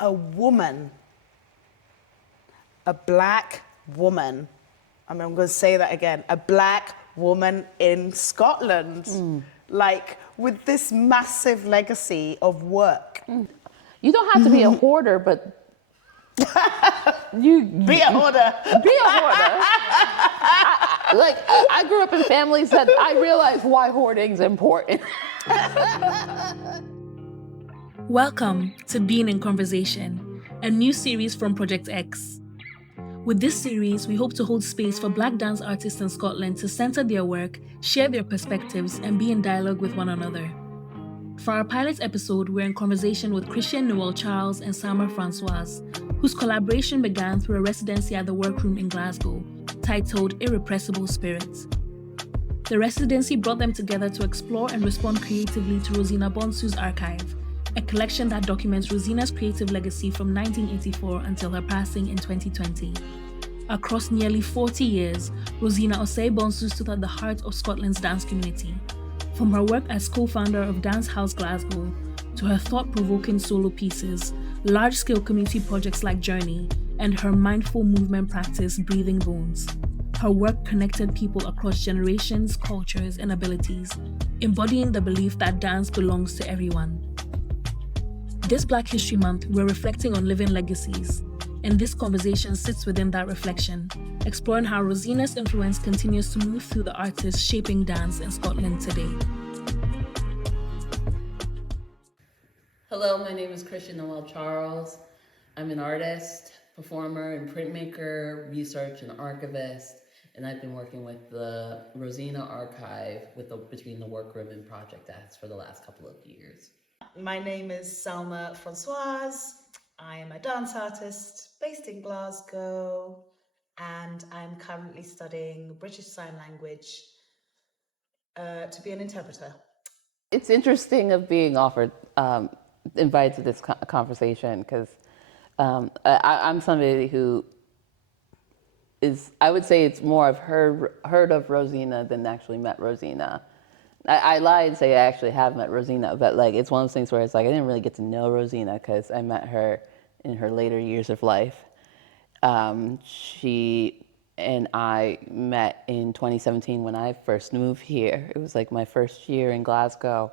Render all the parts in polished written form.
a woman, a black woman, I'm going to say that again, a black woman in Scotland, like with this massive legacy of work. You don't have to be a hoarder, but Be a hoarder. Be a hoarder. I grew up in families that I realized why hoarding is important. Welcome to Being in Conversation, a new series from Project X. With this series, we hope to hold space for Black dance artists in Scotland to center their work, share their perspectives, and be in dialogue with one another. For our pilot episode, we're in conversation with Christian Noelle Charles and Salma Francoise, whose collaboration began through a residency at the Workroom in Glasgow, titled Irrepressible Spirits. The residency brought them together to explore and respond creatively to Rosina Bonsu's Archive, a collection that documents Rosina's creative legacy from 1984 until her passing in 2020. Across nearly 40 years, Rosina Bonsu stood at the heart of Scotland's dance community. From her work as co-founder of Dance House Glasgow, to her thought-provoking solo pieces, large-scale community projects like Journey, and her mindful movement practice, Breathing Bones. Her work connected people across generations, cultures, and abilities, embodying the belief that dance belongs to everyone. This Black History Month, we're reflecting on living legacies, and this conversation sits within that reflection, exploring how Rosina's influence continues to move through the artists shaping dance in Scotland today. Hello, my name is Christian Noelle Charles. I'm an artist, performer, and printmaker, research and archivist, and I've been working with the Rosina Archive between the Workroom and Project X for the last couple of years. My name is Salma Francoise. I am a dance artist based in Glasgow, and I'm currently studying British Sign Language to be an interpreter. It's interesting of being invited to this conversation because I'm somebody who is, I would say it's more I've heard of Rosina than actually met Rosina. I lie and say I actually have met Rosina, but it's one of those things where it's I didn't really get to know Rosina because I met her in her later years of life. She and I met in 2017 when I first moved here. It was my first year in Glasgow.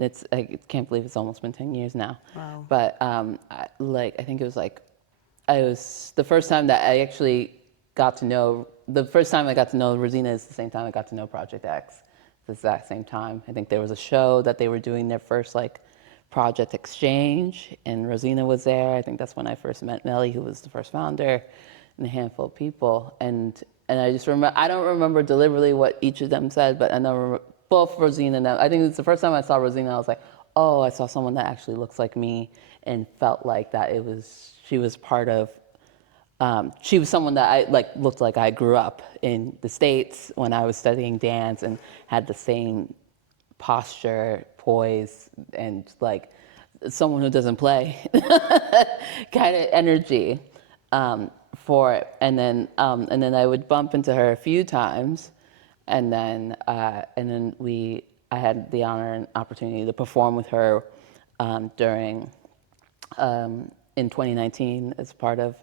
I can't believe it's almost been 10 years now. Wow. But I think it was the first time that I actually got to know. The first time I got to know Rosina is the same time I got to know Project X. It's the exact same time. I think there was a show that they were doing their first project exchange, and Rosina was there. I think that's when I first met Melly, who was the first founder, and a handful of people. And I just remember, I don't remember deliberately what each of them said, but I know both Rosina and I think it's the first time I saw Rosina, I was oh, I saw someone that actually looks like me, and felt like that she was part of. She was someone that I looked like I grew up in the States when I was studying dance and had the same posture, poise, and someone who doesn't play kind of energy for it. And then I would bump into her a few times, and then I had the honor and opportunity to perform with her during in 2019 as part of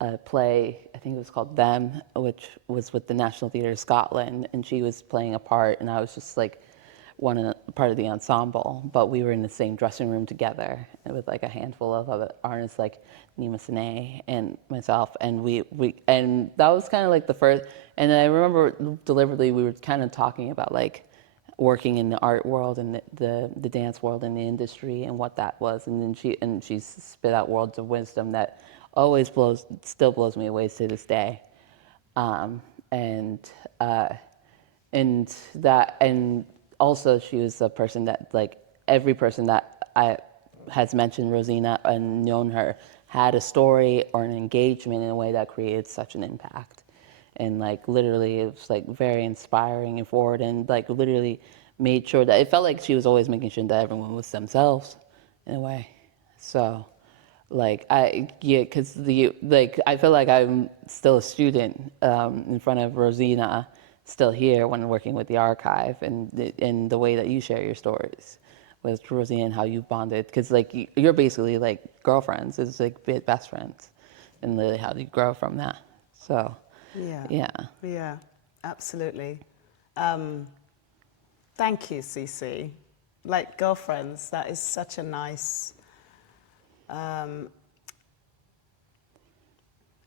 a play, I think it was called Them, which was with the National Theatre of Scotland, and she was playing a part, and I was just part of the ensemble, but we were in the same dressing room together with a handful of other artists like Nima Sine and myself, and we and that was kind of the first. And then I remember deliberately we were kind of talking about working in the art world and the dance world and the industry and what that was, and then she spit out words of wisdom that still blows me away to this day, and also she was a person that every person that has mentioned Rosina and known her had a story or an engagement in a way that created such an impact, and literally it was very inspiring and forward, and literally made sure that it felt like she was always making sure that everyone was themselves in a way. So because I feel like I'm still a student in front of Rosina, still here when working with the archive, and the way that you share your stories with Rosina and how you bonded, because like you're basically like girlfriends, it's like best friends, and literally how do you grow from that? So yeah, absolutely. Thank you, Cece. Like girlfriends, that is such a nice.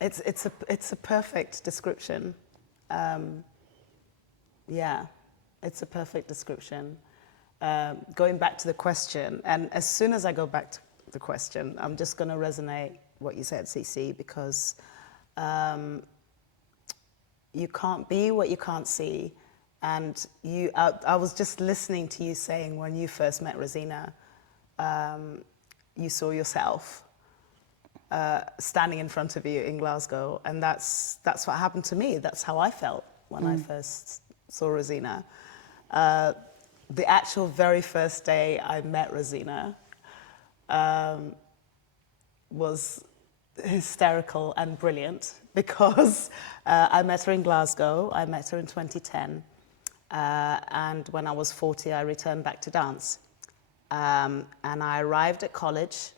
It's a perfect description. Yeah, it's a perfect description. Going back to the question, and as soon as I go back to the question, I'm just going to resonate what you said, Cece, because you can't be what you can't see. And I was just listening to you saying when you first met Rosina, you saw yourself standing in front of you in Glasgow, and that's what happened to me. That's how I felt when I first saw Rosina. The actual very first day I met Rosina was hysterical and brilliant because I met her in Glasgow. I met her in 2010. And when I was 40, I returned back to dance. And I arrived at college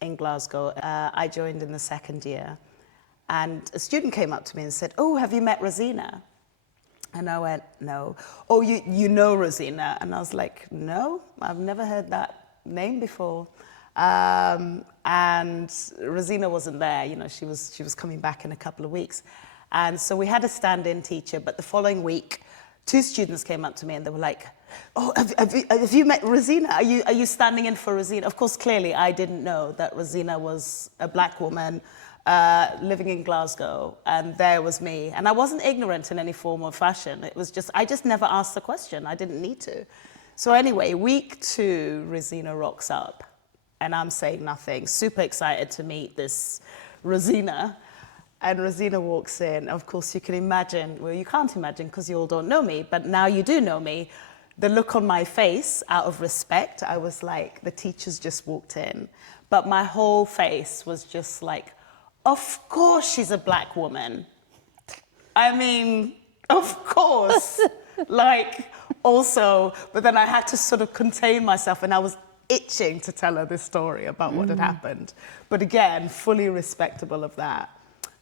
in Glasgow. I joined in the second year. And a student came up to me and said, "Oh, have you met Rosina?" And I went, "No." "Oh, you know Rosina?" And I was like, "No, I've never heard that name before." And Rosina wasn't there. You know, she was coming back in a couple of weeks. And so we had a stand-in teacher, but the following week, 2 students came up to me and they were like, "Oh, have you met Rosina? Are you standing in for Rosina?" Of course, clearly I didn't know that Rosina was a black woman living in Glasgow, and there was me. And I wasn't ignorant in any form or fashion. It was just, I just never asked the question. I didn't need to. So anyway, week 2, Rosina rocks up, and I'm saying nothing, super excited to meet this Rosina. And Rosina walks in. Of course, you can imagine, well, you can't imagine because you all don't know me, but now you do know me. The look on my face, out of respect, I was like, the teacher's just walked in. But my whole face was just like, of course she's a black woman. I mean, of course. Like, also, but then I had to sort of contain myself, and I was itching to tell her this story about what had happened. But again, fully respectable of that.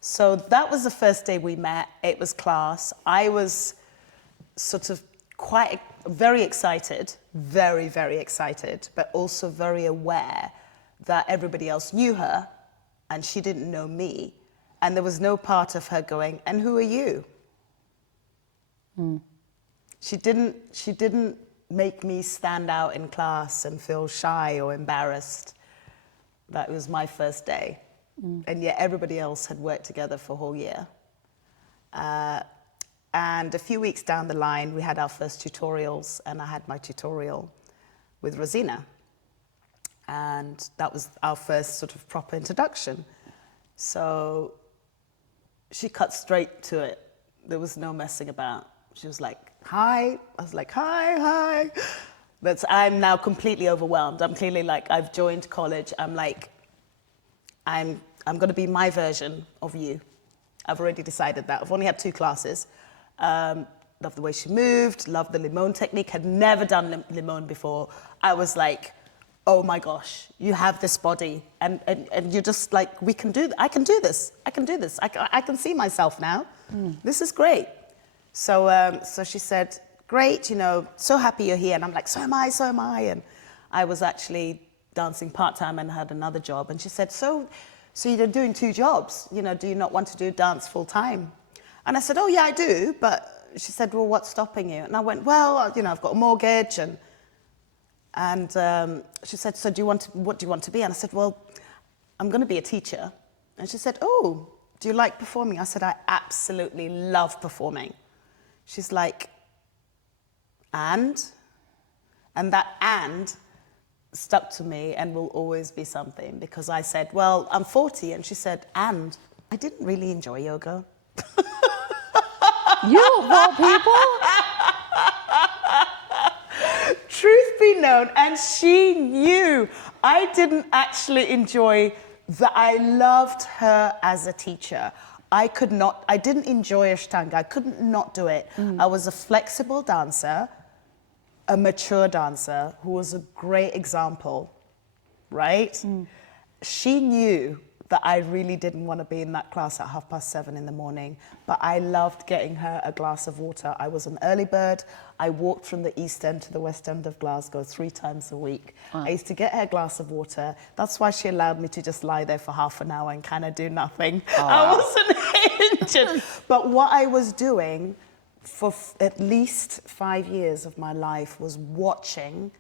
So that was the first day we met. It was class. I was sort of very excited, very, very excited, but also very aware that everybody else knew her and she didn't know me. And there was no part of her going, "And who are you?" She didn't make me stand out in class and feel shy or embarrassed. That was my first day. And yet everybody else had worked together for a whole year. And a few weeks down the line, we had our first tutorials, and I had my tutorial with Rosina. And that was our first sort of proper introduction. So she cut straight to it. There was no messing about. She was like, "Hi." I was like, hi. But I'm now completely overwhelmed. I'm clearly like, I've joined college. I'm like, I'm going to be my version of you. I've already decided that. I've only had 2 classes. Loved the way she moved, loved the limon technique, had never done limon before. I was like, oh my gosh, you have this body. And you're just like, I can do this. I can see myself now. This is great. So she said, "Great, so happy you're here." And I'm like, so am I. And I was actually dancing part-time and had another job. And she said, so you're doing 2 jobs, do you not want to do dance full-time? And I said, "Oh yeah, I do." But she said, "Well, what's stopping you?" And I went, "Well, I've got a mortgage." And she said, "So what do you want to be?" And I said, "Well, I'm going to be a teacher." And she said, "Oh, do you like performing?" I said, "I absolutely love performing." She's like, "And?" And that "and" stuck to me and will always be something, because I said, "Well, I'm 40." And she said, "And?" I didn't really enjoy yoga. You of all people? Truth be known, and she knew I didn't actually enjoy that. I loved her as a teacher. I didn't enjoy Ashtanga. I couldn't not do it. I was a flexible dancer, a mature dancer who was a great example, right? She knew that I really didn't want to be in that class at 7:30 in the morning, but I loved getting her a glass of water. I was an early bird. I walked from the East End to the West End of Glasgow 3 times a week. I used to get her a glass of water. That's why she allowed me to just lie there for half an hour and kind of do nothing. I wasn't injured. But what I was doing for at least 5 years of my life was watching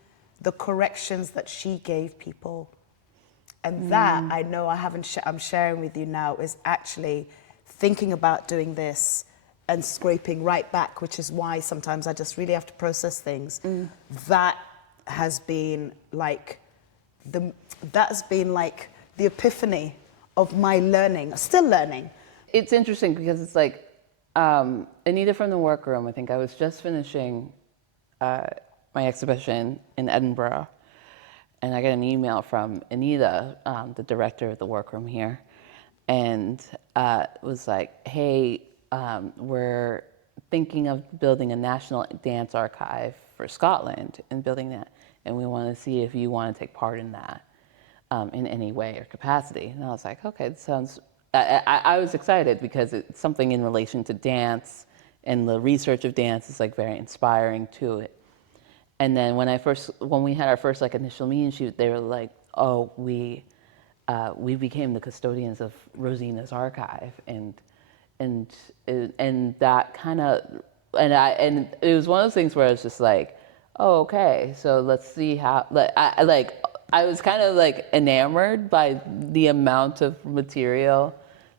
the corrections that she gave people. And that, I know I'm sharing with you now, is actually thinking about doing this and scraping right back, which is why sometimes I just really have to process things. That has been like the epiphany of my learning, still learning. It's interesting because it's like, Anita from the Workroom, I think I was just finishing my exhibition in Edinburgh, and I got an email from Anita, the director of the Workroom here, and was like, hey, we're thinking of building a national dance archive for Scotland and building that, and we want to see if you want to take part in that in any way or capacity. And I was like, okay, that sounds... I was excited because it's something in relation to dance, and the research of dance is like very inspiring to it. And then when we had our first like initial meeting, they were like, oh, we became the custodians of Rosina's archive, and that kind of, and it was one of those things where I was just like, oh, okay, so let's see how, I was kind of like enamored by the amount of material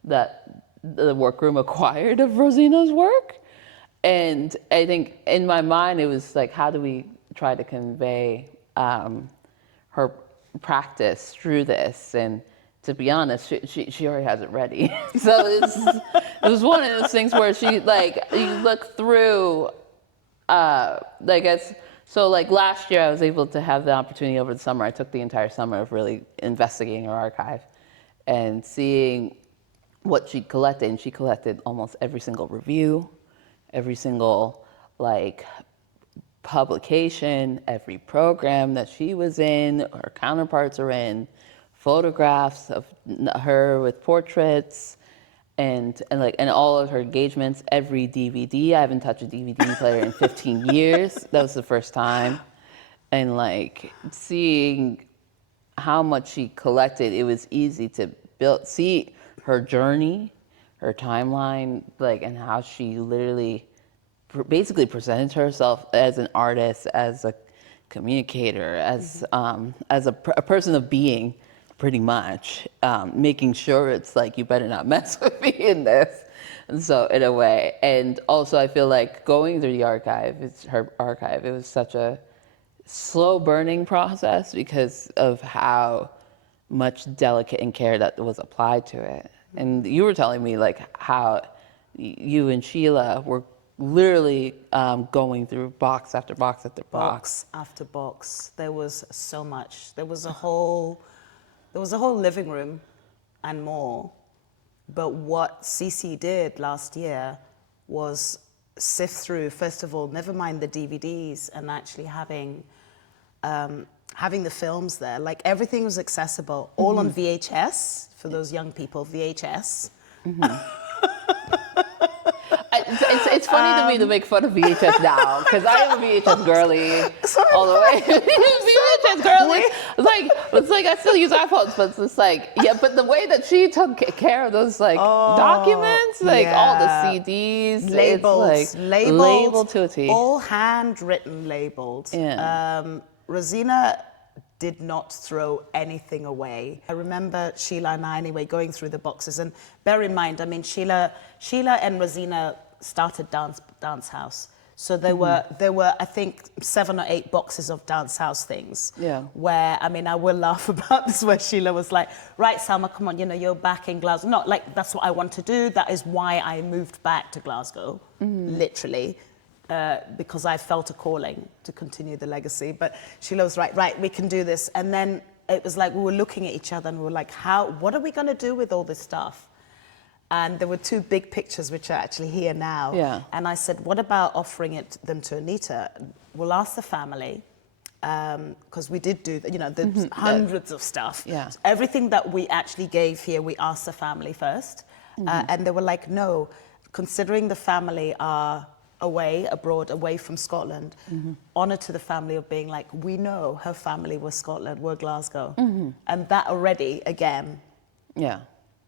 that the Workroom acquired of Rosina's work. And I think in my mind, it was like, how do we try to convey her practice through this? And to be honest, she already has it ready. So it was one of those things where she, like, you look through, so like last year I was able to have the opportunity over the summer. I took the entire summer of really investigating her archive and seeing what she collected. And she collected almost every single review, every single like publication, every program that she was in, her counterparts are in, photographs of her with portraits, and all of her engagements, every DVD. I haven't touched a DVD player in 15 years. That was the first time. And like seeing how much she collected, it was easy to see her journey, her timeline, like, and how she literally basically presented herself as an artist, as a communicator, as a person of being, pretty much, making sure it's like, you better not mess with me in this. And so in a way, and also I feel like going through the archive, her archive, it was such a slow burning process because of how much delicate care that was applied to it. And you were telling me like how you and Sheila were literally going through box after box after box. Box after box. There was so much. There was a whole living room and more. But what Cece did last year was sift through, first of all, never mind the DVDs, and actually having the films there. Like, everything was accessible, all on VHS, for those young people, VHS. It's funny to me to make fun of VHS now, because I am a VHS girly all the way. VHS girly. It's like I still use iPhones, but it's just like, yeah, but the way that she took care of those like documents, like all the CDs, labeled to a T. All handwritten, labeled. Yeah. Rosina did not throw anything away. I remember Sheila and I, anyway, going through the boxes. And bear in mind, I mean, Sheila and Rosina started Dance House. So there were, I think, 7 or 8 boxes of Dance House things. Yeah. Where, I mean, I will laugh about this, where Sheila was like, right, Salma, come on, you're back in Glasgow. Not like, that's what I want to do. That is why I moved back to Glasgow, literally. Because I felt a calling to continue the legacy. But Sheila was right, we can do this. And then it was like we were looking at each other and we were like, what are we going to do with all this stuff? And there were two big pictures, which are actually here now. Yeah. And I said, what about offering them to Anita? We'll ask the family, because we did do, there's hundreds of stuff. Yeah. So everything that we actually gave here, we asked the family first. And they were like, no, considering the family are abroad, away from Scotland, honour to the family of being like, we know her family was Scotland, we're Glasgow. And that already, again,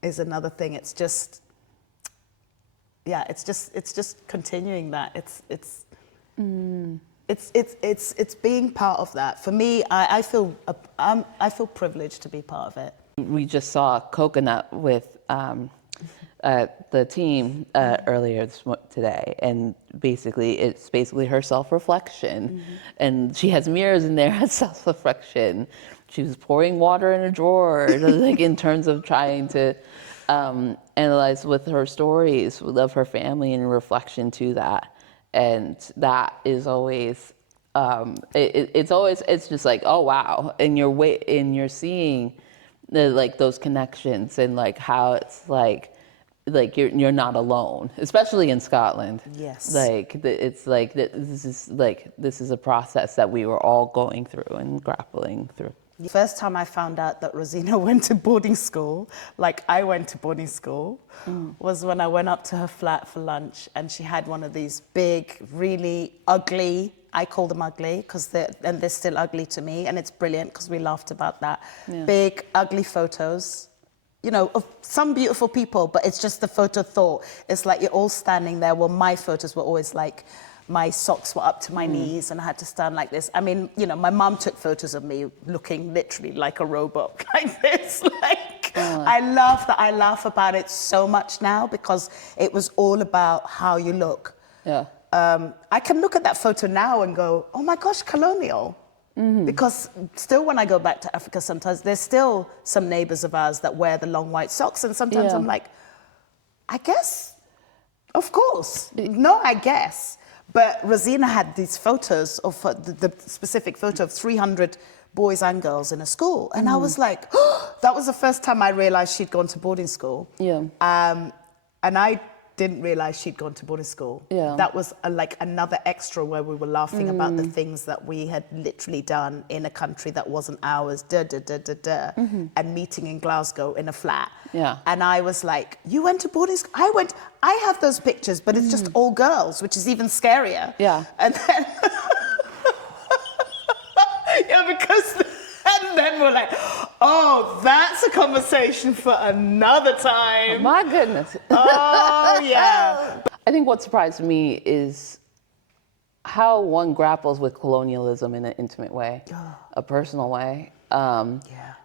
is another thing. It's just, it's just continuing that. It's being part of that. For me, I feel privileged to be part of it. We just saw Coconut with the team earlier today, and it's basically her self-reflection, and she has mirrors in there as self-reflection. She was pouring water in a drawer, like in terms of trying to analyze with her stories of her family and reflection to that, and that is always it's just like, oh wow, and you're seeing those connections and like how it's like you're not alone, especially in Scotland. Yes. It's like this is a process that we were all going through and grappling through. The first time I found out that Rosina went to boarding school, like I went to boarding school, was when I went up to her flat for lunch, and she had one of these big, really ugly, I call them ugly because they're still ugly to me, and it's brilliant because we laughed about that. Yeah. Big, ugly photos, of some beautiful people, but it's just the photo thought. It's like you're all standing there. Well, my photos were always like, my socks were up to my knees and I had to stand like this. I mean, my mum took photos of me looking literally like a robot, like this. I love that. I laugh about it so much now because it was all about how you look. Yeah. I can look at that photo now and go, oh my gosh, colonial. Because still when I go back to Africa sometimes, there's still some neighbors of ours that wear the long white socks. And sometimes I'm like, I guess, of course. No, I guess. But Rosina had these photos of the specific photo of 300 boys and girls in a school. And I was like, oh, that was the first time I realized she'd gone to boarding school. Yeah. And I didn't realize she'd gone to boarding school. Yeah. That was like another extra where we were laughing about the things that we had literally done in a country that wasn't ours, and meeting in Glasgow in a flat. Yeah. And I was like, you went to boarding school? I have those pictures, but it's just all girls, which is even scarier. Yeah. And then, and then we're like, oh, that's a conversation for another time. Oh, my goodness. Oh, yeah. I think what surprised me is how one grapples with colonialism in an intimate way, a personal way.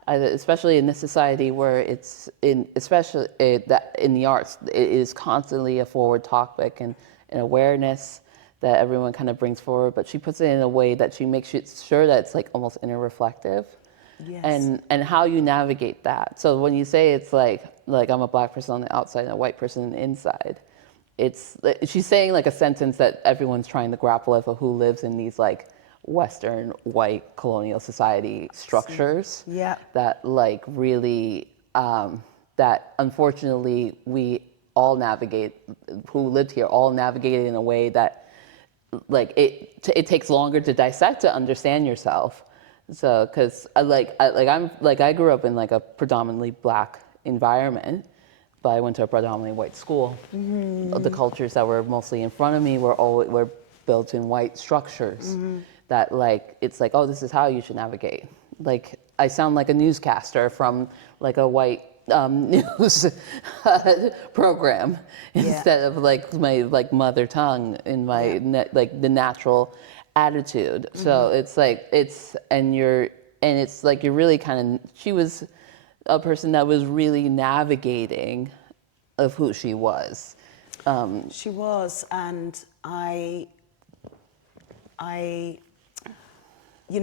Especially in this society where especially in the arts, it is constantly a forward topic and an awareness that everyone kind of brings forward, but she puts it in a way that she makes sure that it's like almost inner reflective. Yes. And how you navigate that. So when you say it's like I'm a black person on the outside and a white person on the inside, she's saying like a sentence that everyone's trying to grapple with, of who lives in these like Western white colonial society structures. Yeah. That like really that unfortunately we all navigate, who lived here all navigated in a way that like it takes longer to dissect to understand yourself. So, because I grew up in like a predominantly black environment, but I went to a predominantly white school. The cultures that were mostly in front of me were built in white structures. That like it's like, oh, this is how you should navigate. Like I sound like a newscaster from like a white news program instead of like my like mother tongue in my like the natural attitude. So it's like it's like you're really kind of, she was a person that was really navigating of who she was. She was, and I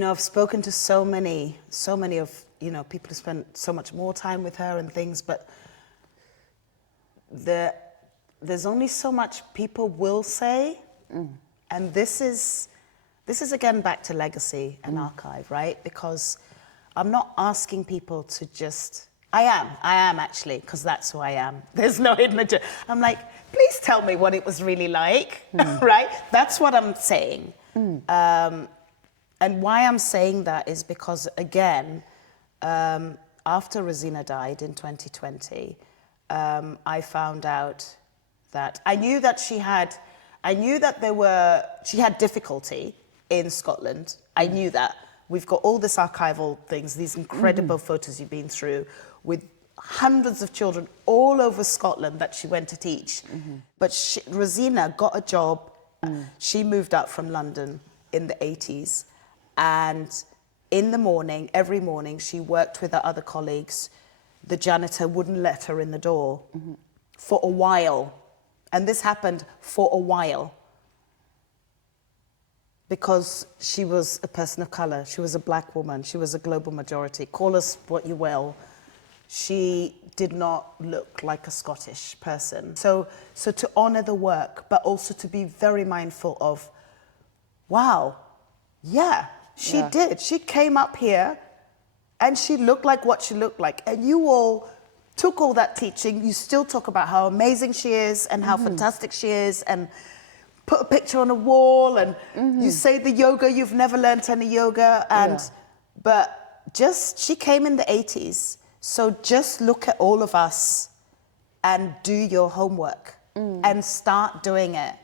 I've spoken to so many of people who spent so much more time with her and things, but there's only so much people will say, and this is again back to legacy and archive, right? Because I'm not asking people to just I am actually, because that's who I am. There's no hidden agenda. I'm like, please tell me what it was really like, right? That's what I'm saying. And why I'm saying that is because, again, after Rosina died in 2020, I found out that I knew that she had difficulty in Scotland. I knew that. We've got all this archival things, these incredible photos you've been through with hundreds of children all over Scotland that she went to teach. But Rosina got a job. She moved up from London in the 80s. And in the morning, every morning, she worked with her other colleagues. The janitor wouldn't let her in the door for a while. And this happened for a while. Because she was a person of color, she was a black woman, she was a global majority. Call us what you will. She did not look like a Scottish person. So to honor the work, but also to be very mindful of, wow, yeah, she did. She came up here and she looked like what she looked like. And you all took all that teaching. You still talk about how amazing she is and how fantastic she is, and put a picture on a wall, and you say the yoga, you've never learned any yoga. But she came in the 80s. So just look at all of us and do your homework and start doing it.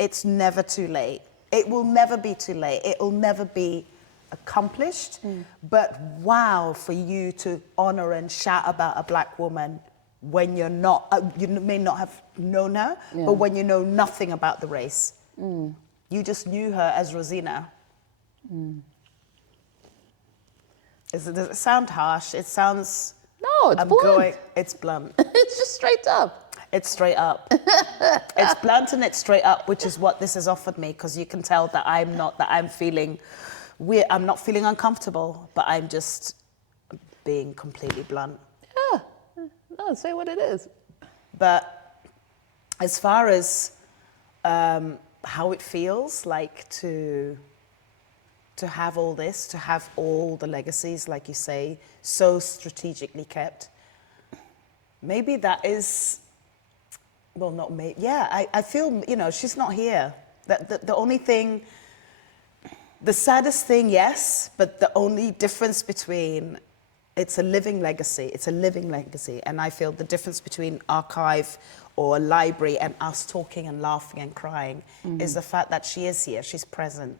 It's never too late. It will never be too late. It will never be accomplished. But wow, for you to honor and shout about a black woman when you're not, you may not have known her, but when you know nothing about the race. You just knew her as Rosina. Does it sound harsh? It sounds... No, it's blunt. It's blunt. It's just straight up. It's straight up. It's blunt and it's straight up, which is what this has offered me, because you can tell that I'm feeling weird. I'm not feeling uncomfortable, but I'm just being completely blunt. Yeah. No, say what it is. But as far as how it feels like to have all this, to have all the legacies, like you say, so strategically kept, maybe that is, well, not maybe, yeah, I feel, she's not here. The only thing, the saddest thing, yes, but the only difference between, it's a living legacy, and I feel the difference between archive or a library and us talking and laughing and crying is the fact that she is here, she's present,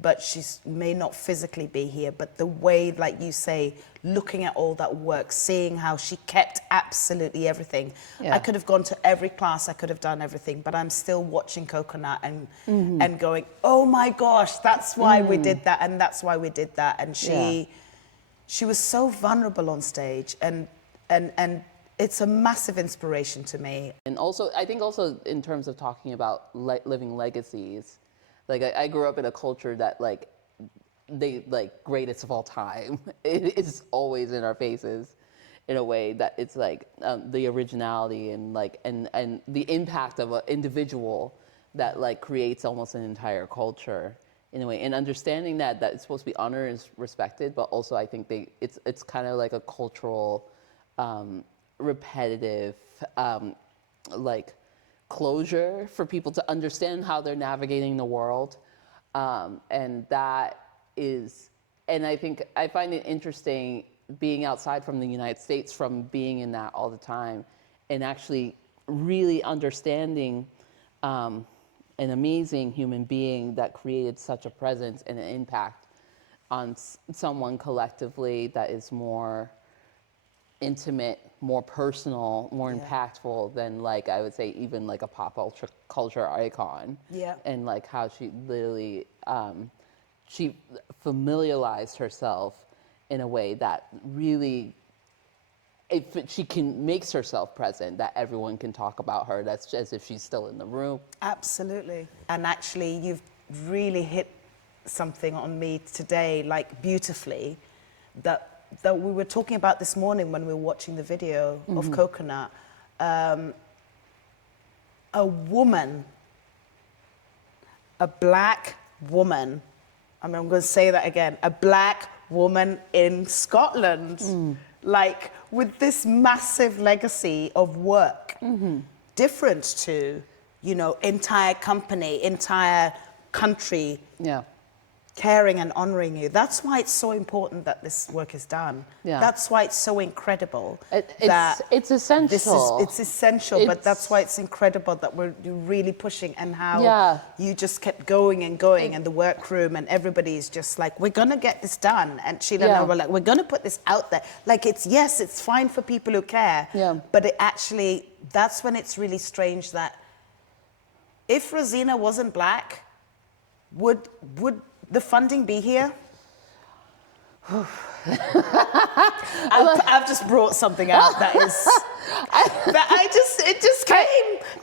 but she may not physically be here, but the way, like you say, looking at all that work, seeing how she kept absolutely everything. I could have gone to every class, I could have done everything, but I'm still watching Coconut and going, oh my gosh, that's why we did that, and that's why we did that. And she was so vulnerable on stage, and it's a massive inspiration to me. And also, I think also in terms of talking about living legacies, like I grew up in a culture that greatest of all time. It is always in our faces in a way that it's like the originality and and the impact of an individual that creates almost an entire culture in a way. And understanding that it's supposed to be honored and respected, but also I think it's kind of like a cultural repetitive closure for people to understand how they're navigating the world, and that is, and I think I find it interesting being outside from the United States, from being in that all the time, and actually really understanding an amazing human being that created such a presence and an impact on someone collectively that is more intimate, more personal, more impactful than I would say even a pop culture icon. Yeah. And how she literally she familiarized herself in a way that really, she makes herself present, that everyone can talk about her. That's as if she's still in the room. Absolutely. And actually, you've really hit something on me today, beautifully, that we were talking about this morning when we were watching the video of Coconut. A woman, a black woman, I'm going to say that again, a black woman in Scotland, with this massive legacy of work, different to, you know, entire company, entire country, Yeah. caring and honoring you. That's why it's so important that this work is done. Yeah. That's why it's so incredible. It's essential. It's essential, but that's why it's incredible that we're really pushing, and how you just kept going and going, and the workroom and everybody's just like, we're gonna get this done. And Sheila and I were like, we're gonna put this out there. Like, it's fine for people who care, but it actually, that's when it's really strange that if Rosina wasn't Black, would the funding be here? I've just brought something out that is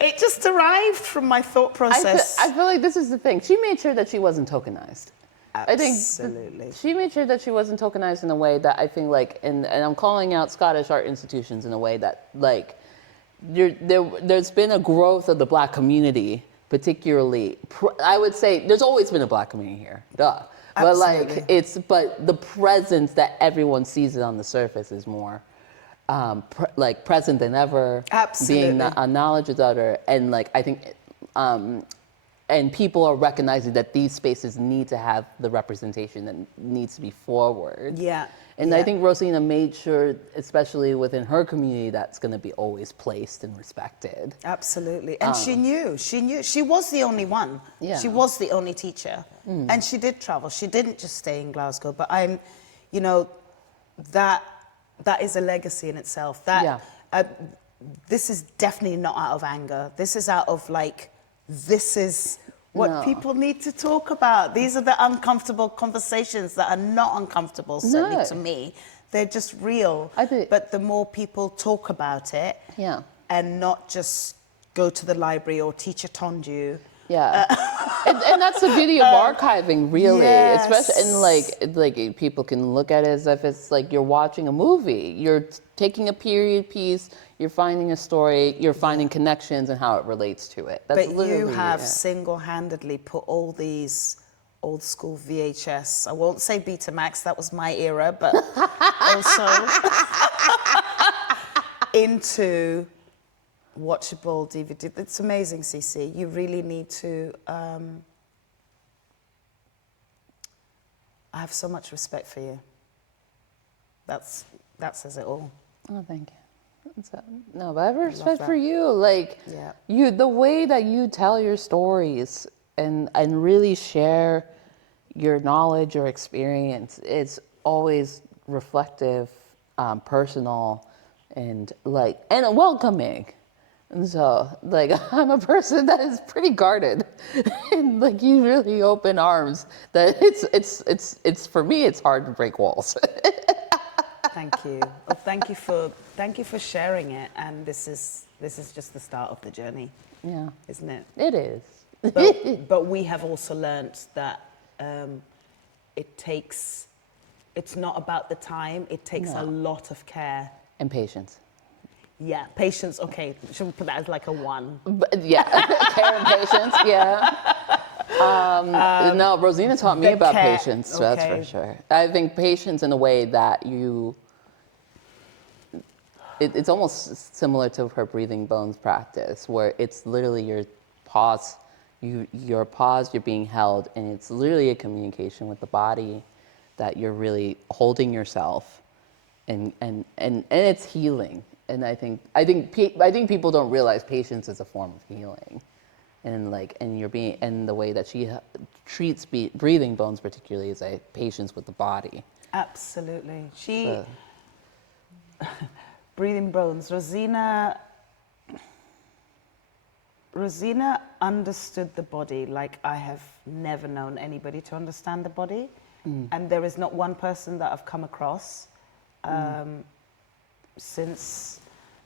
it just arrived from my thought process. I feel like this is the thing. She made sure that she wasn't tokenized. Absolutely. I think she made sure that she wasn't tokenized in a way that I think, like, and I'm calling out Scottish art institutions in a way that, like, there's been a growth of the Black community, particularly. I would say there's always been a Black community here, duh. But Absolutely. but the presence that everyone sees it on the surface is more present than ever. Absolutely. Being a knowledge is utter, and like I think, and people are recognizing that these spaces need to have the representation that needs to be forward. Yeah. And I think Rosina made sure, especially within her community, that's going to be always placed and respected. Absolutely. And she knew. She was the only one. Yeah. She was the only teacher. And she did travel. She didn't just stay in Glasgow. But that is a legacy in itself. This is definitely not out of anger. This is out of, like, this is what people need to talk about. These are the uncomfortable conversations that are not uncomfortable, certainly to me. They're just real. But the more people talk about it, and not just go to the library or teacher told you. Yeah, and that's the beauty of archiving, really. Especially, and like people can look at it as if it's like you're watching a movie. You're taking a period piece, you're finding a story, you're finding connections and how it relates to it. That's but you have single-handedly put all these old school VHS, I won't say Betamax, that was my era, but also into watchable DVD. It's amazing, CC. You really need to. I have so much respect for you. That says it all. Oh, thank you. No, but I have respect for you. Like, the way that you tell your stories and really share your knowledge or experience, it's always reflective, personal, and welcoming. And so, like, I'm a person that is pretty guarded, and like you really open arms. That it's for me, it's hard to break walls. Thank you. Well, thank you for sharing it. And this is just the start of the journey. Yeah, isn't it? It is. But we have also learned that it's not about the time. It takes a lot of care and patience. Yeah, patience. Okay, should we put that as like a 1? Yeah, care and patience. Yeah. No, Rosina taught me about patience, so that's for sure. I think patience in a way that it's almost similar to her breathing bones practice, where it's literally your pause, you're being held, and it's literally a communication with the body that you're really holding yourself, and it's healing. And I think people don't realize patience is a form of healing, and the way that she treats breathing bones particularly is a patience with the body. Absolutely, breathing bones. Rosina understood the body like I have never known anybody to understand the body, and there is not one person that I've come across since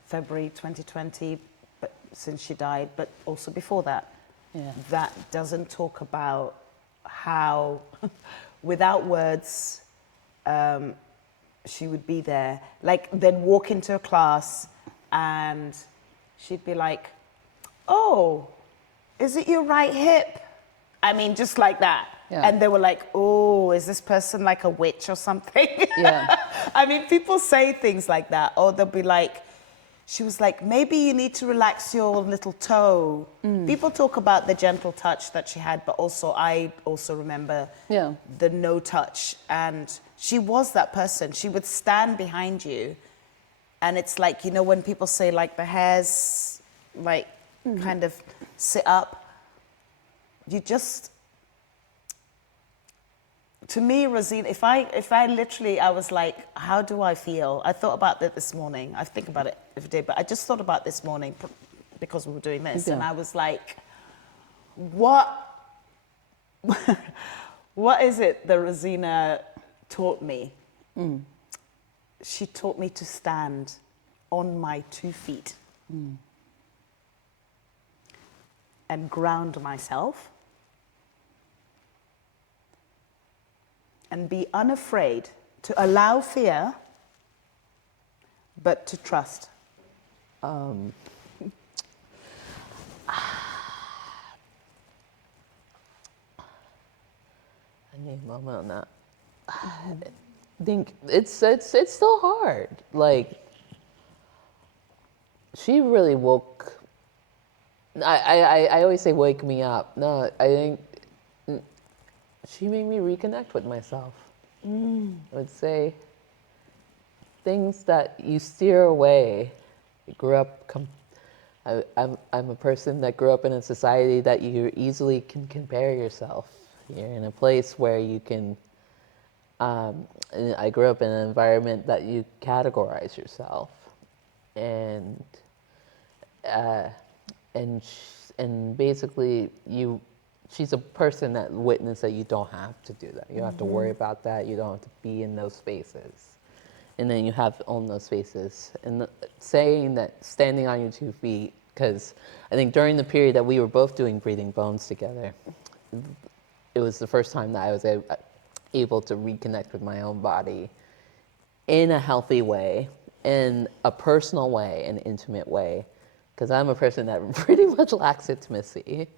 February 2020, but since she died, but also before that, that doesn't talk about how, without words, she would be there. Like, they'd walk into a class and she'd be like, "Oh, is it your right hip?" I mean, just like that. Yeah. And they were like, oh, is this person like a witch or something? Yeah. I mean, people say things like that. Or they'll be like, she was like, maybe you need to relax your little toe. People talk about the gentle touch that she had, but also I also remember the no touch. And she was that person. She would stand behind you. And it's like, you know, when people say like the hairs, like kind of sit up, you just, to me, Rosina, if I literally, I was like, how do I feel? I thought about that this morning. I think about it every day, but I just thought about this morning because we were doing this, and I was like, what is it that Rosina taught me? She taught me to stand on my 2 feet and ground myself and be unafraid to allow fear, but to trust. I need a moment on that. I think it's still hard. Like, she really woke. I always say wake me up. No, I think she made me reconnect with myself. I would say things that you steer away. I grew up. I'm a person that grew up in a society that you easily can compare yourself. You're in a place where you can. I grew up in an environment that you categorize yourself, and basically she's a person that witnessed that you don't have to do that. You don't have to worry about that. You don't have to be in those spaces, and then you have to own those spaces. And saying that, standing on your 2 feet, because I think during the period that we were both doing Breathing Bones together, it was the first time that I was able to reconnect with my own body in a healthy way, in a personal way, an intimate way, because I'm a person that pretty much lacks intimacy,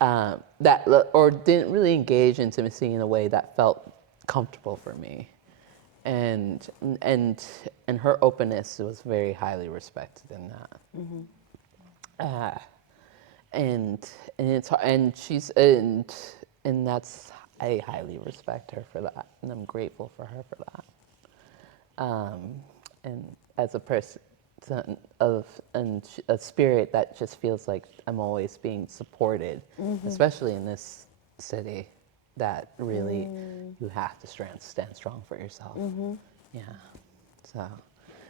or didn't really engage intimacy in a way that felt comfortable for me, and her openness was very highly respected in that, and that's. I highly respect her for that, and I'm grateful for her for that. And as a person and a spirit that just feels like I'm always being supported, especially in this city, that really you have to stand strong for yourself. Yeah. So.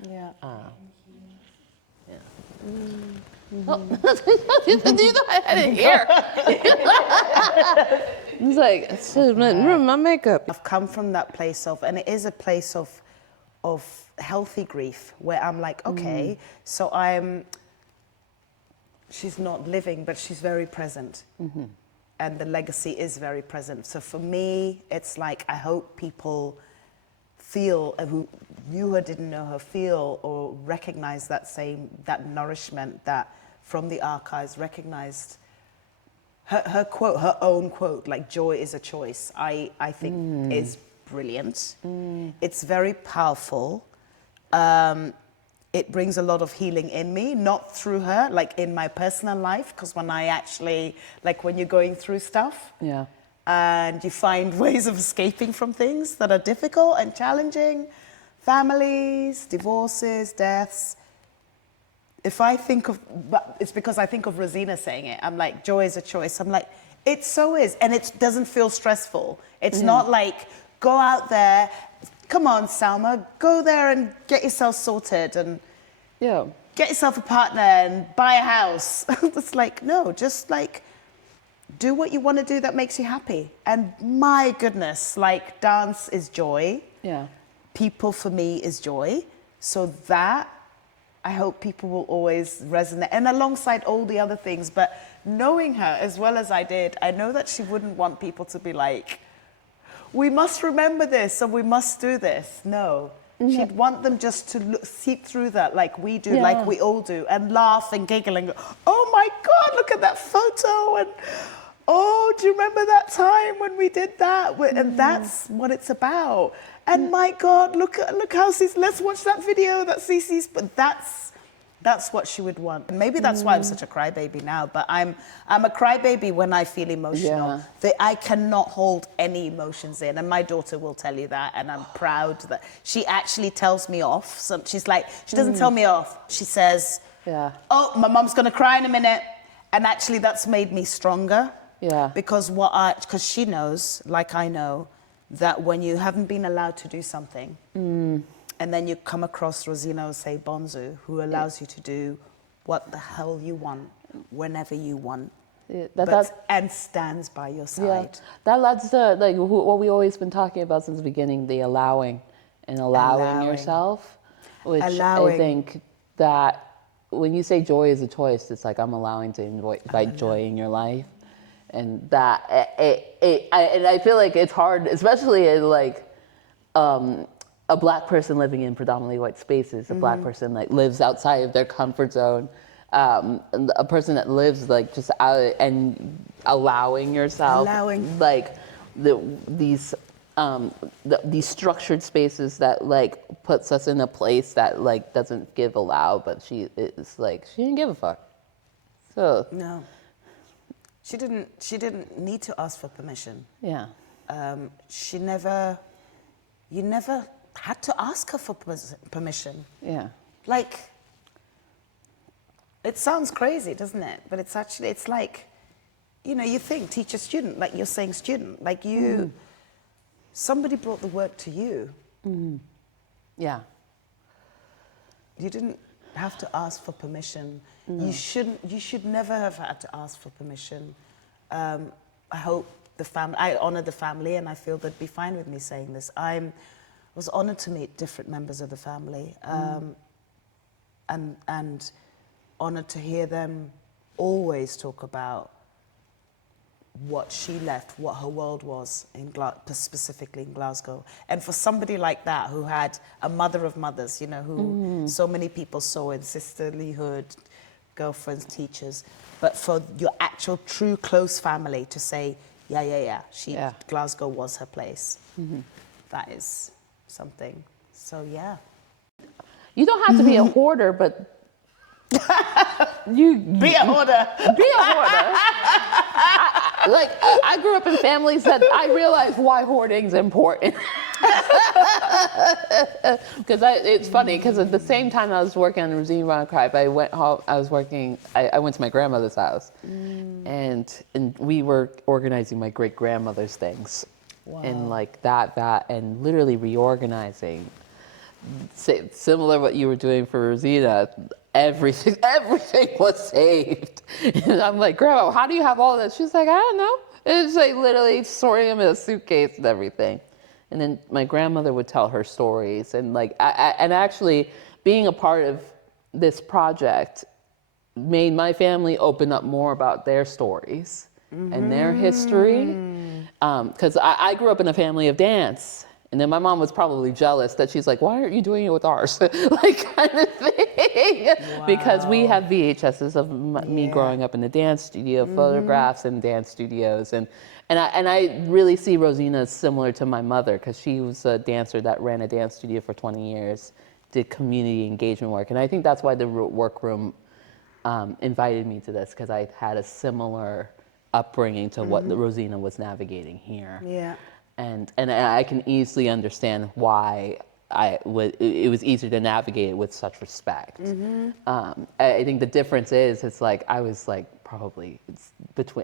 Yeah. Yeah. Oh, you thought I had it here. It's like, my makeup. I've come from that place of, and it is a place of healthy grief, where I'm like, okay, so she's not living, but she's very present. And the legacy is very present. So for me, it's like, I hope people feel, who knew her, didn't know her, feel or recognize that nourishment that from the archives recognized her quote, her own quote, like joy is a choice, I think is brilliant. It's very powerful. It brings a lot of healing in me, not through her, like in my personal life, because when I actually, like when you're going through stuff, and you find ways of escaping from things that are difficult and challenging, families, divorces, deaths. If I think of, but it's because I think of Rosina saying it. I'm like, joy is a choice. I'm like, it so is. And it doesn't feel stressful. It's not like, go out there, come on, Salma, go there and get yourself sorted and get yourself a partner and buy a house. It's like, no, just like, do what you want to do that makes you happy. And my goodness, like dance is joy. Yeah. People for me is joy. So that, I hope people will always resonate. And alongside all the other things, but knowing her as well as I did, I know that she wouldn't want people to be like, we must remember this and we must do this. No. She'd want them just to seep through that like we do, like we all do, and laugh and giggle and go, oh my God, look at that photo. And oh, do you remember that time when we did that? And that's what it's about. And my God, look how Cece, let's watch that video that Cece's, but that's what she would want. And maybe that's why I'm such a crybaby now, but I'm a crybaby when I feel emotional. Yeah. I cannot hold any emotions in, and my daughter will tell you that, and I'm proud that she actually tells me off. So she's like, she doesn't tell me off. She says, oh, my mom's gonna cry in a minute. And actually that's made me stronger. Yeah. Because she knows, like I know, that when you haven't been allowed to do something, and then you come across Rosina Bonsu, who allows you to do what the hell you want, whenever you want, and stands by your side. Yeah. That leads to like what we always been talking about since the beginning, the allowing yourself, which I think that when you say joy is a choice, it's like I'm allowing to invite joy in your life. And that, I feel like it's hard, especially in like a Black person living in predominantly white spaces, a Black person that lives outside of their comfort zone, a person that lives like just out and allowing yourself, like these structured spaces that like puts us in a place that like doesn't give allow, but it's like she didn't give a fuck. So no. She didn't need to ask for permission. Yeah. You never had to ask her for permission. Yeah. Like, it sounds crazy, doesn't it? But it's like, you know, you think teacher, student, like you're saying student, like you, somebody brought the work to you. Yeah. You didn't have to ask for permission. No. You should never have had to ask for permission. I hope I honor the family, and I feel they'd be fine with me saying this. I was honored to meet different members of the family, and honored to hear them always talk about what she left, what her world was, specifically in Glasgow. And for somebody like that, who had a mother of mothers, you know, who so many people saw in sisterlyhood, girlfriends, teachers, but for your actual true close family to say, Glasgow was her place. That is something. So yeah. You don't have to be a hoarder, but you be a hoarder. Be a hoarder. I grew up in families that I realized why hoarding is important. Because it's funny, because at the same time I was working on the Rosina Bonsu Archive, I went home, I went to my grandmother's house, and we were organizing my great-grandmother's things. Wow. And like that, and literally reorganizing, similar to what you were doing for Rosina. Everything was saved. And I'm like, Grandma, how do you have all this? She's like, I don't know. It's like literally sorting them in a suitcase and everything. And then my grandmother would tell her stories. And like, and actually being a part of this project made my family open up more about their stories and their history. Because I grew up in a family of dance. And then my mom was probably jealous that she's like, why aren't you doing it with ours? Like kind of thing. Wow. Because we have VHSs of me growing up in the dance studio, photographs in dance studios. And I really see Rosina as similar to my mother, because she was a dancer that ran a dance studio for 20 years, did community engagement work. And I think that's why the workroom invited me to this, because I had a similar upbringing to what Rosina was navigating here. Yeah. And I can easily understand why it was easier to navigate it with such respect. I think the difference is, it's like I was like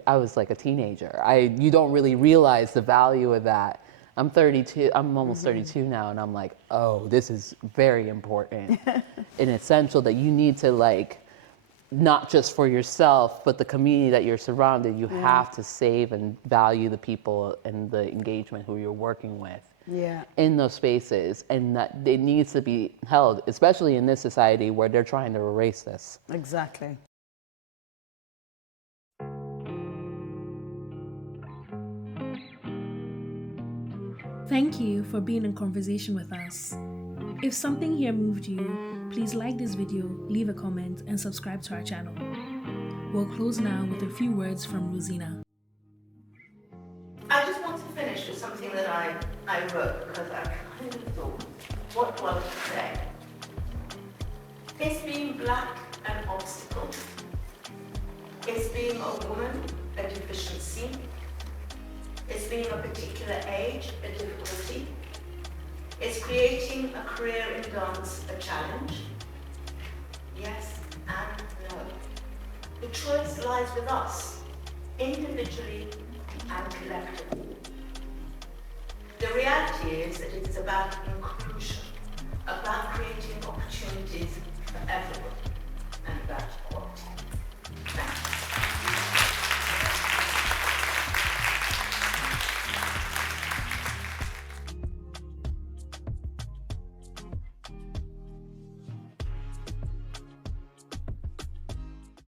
I was like a teenager. You don't really realize the value of that. I'm 32. I'm almost 32 now, and I'm like, oh, this is very important and essential that you need to like. Not just for yourself, but the community that you're surrounded, you have to save and value the people and the engagement who you're working with in those spaces. And that it needs to be held, especially in this society where they're trying to erase this. Exactly. Thank you for being in conversation with us. If something here moved you, please like this video, leave a comment, and subscribe to our channel. We'll close now with a few words from Rosina. I wrote because I kind of thought, what do I want to say? Is being black an obstacle? Is being a woman a deficiency? Is being a particular age a difficulty? Is creating a career in dance a challenge? Yes and no. The choice lies with us, individually and collectively. The reality is that it is about